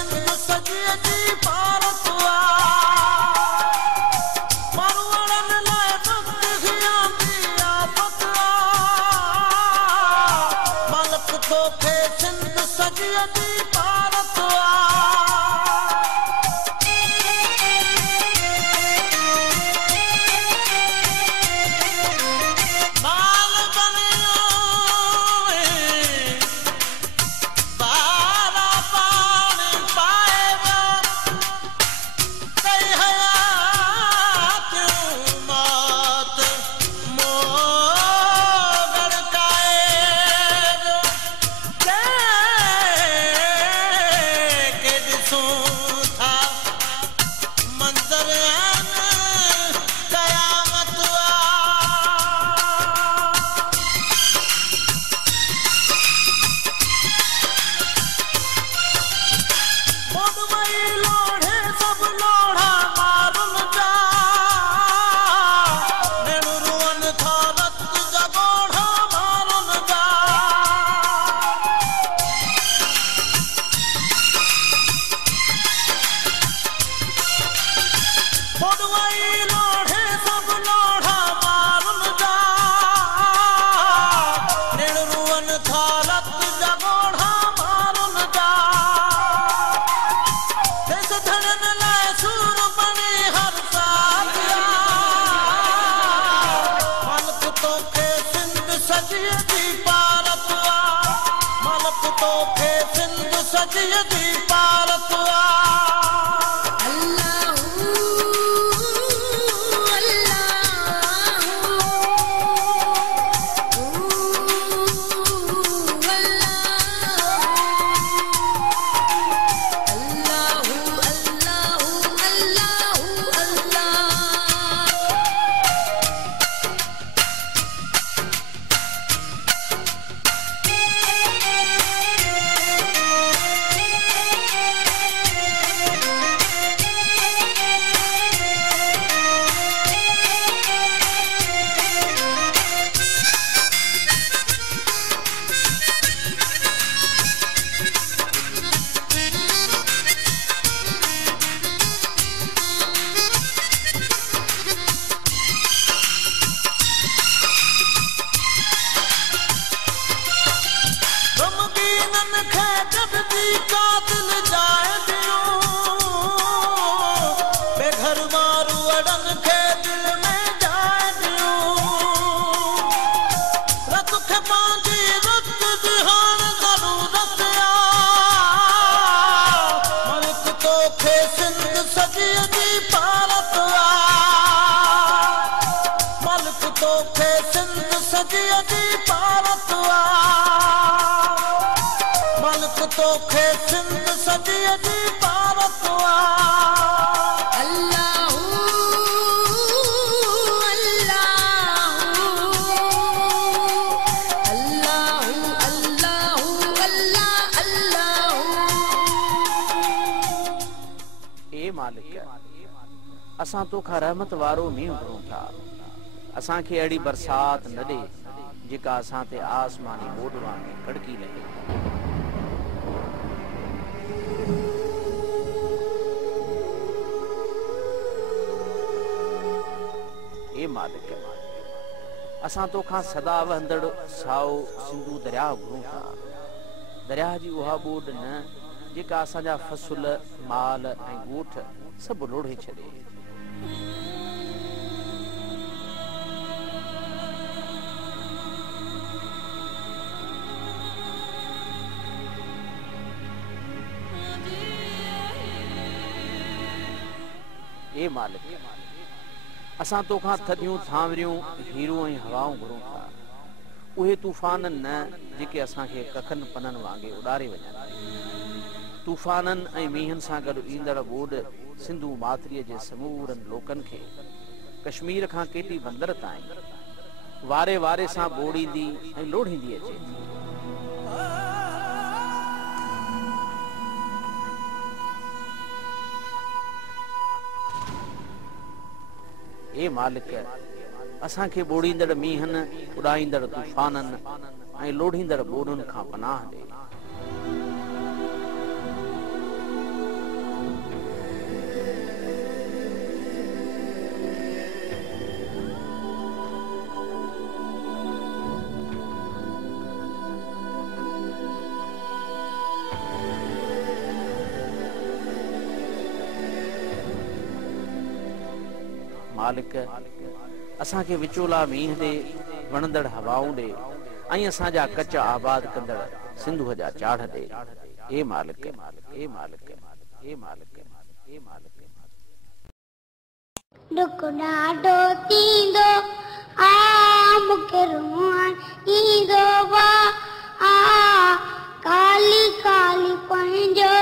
सिंध सॼीअ जी भारत मारवाड़नि लाइ दुखियां जी आफ़त मालिक तोखे सिंध सॼीअ जी भारत असां तोखां रहमत वारो मींहुं घुरूं था असां खे अहिड़ी बरसात न ॾे जेका असां ते आसमानी ॿोॾ वांगुरु कड़की लहे ए मालिक असां तोखां सदा वहंदड़ साओ सिंधू दरिया घुरूं था दरिया जी उहा ॿोॾ न जेका असांजा फसल माल ऐं ॻोठ सभु लोढ़े छॾे ए मालिक असां तोखां थधियूं थांवरियूं हीरूं ऐं हवाऊं घुरूं था उहे तूफ़ाननि न जेके असांखे कखनि पननि वांगुरु उॾारे वञनि तूफ़ाननि ऐं मींहनि सां गॾु ईंदड़ ॿोॾ सिंधू माथिरीअ जे समूरनि लोकनि खे कश्मीर खां केटी बंदर ताईं वारे वारे सां ॿोड़ींदी ऐं लोढ़ींदी अचे थी ए मालिक असांखे ॿोड़ींदड़ मींहनि उॾाईंदड़ तूफ़ाननि ऐं लोढ़ींदड़ ॿोॾुनि खां पनाह ॾे मालिक असांखे विचोला मींहं ॾे वणंदड़ हवाऊं ॾे ऐं असांजा कच आबाद कंदड़ सिंधूअ जा चाढ़ ॾे ए मालिक ए मालिक ए मालिक ए मालिक दुख ॾाढो थींदो आ मूंखे रुअण ईंदो वा आ काली काली पंहिंजो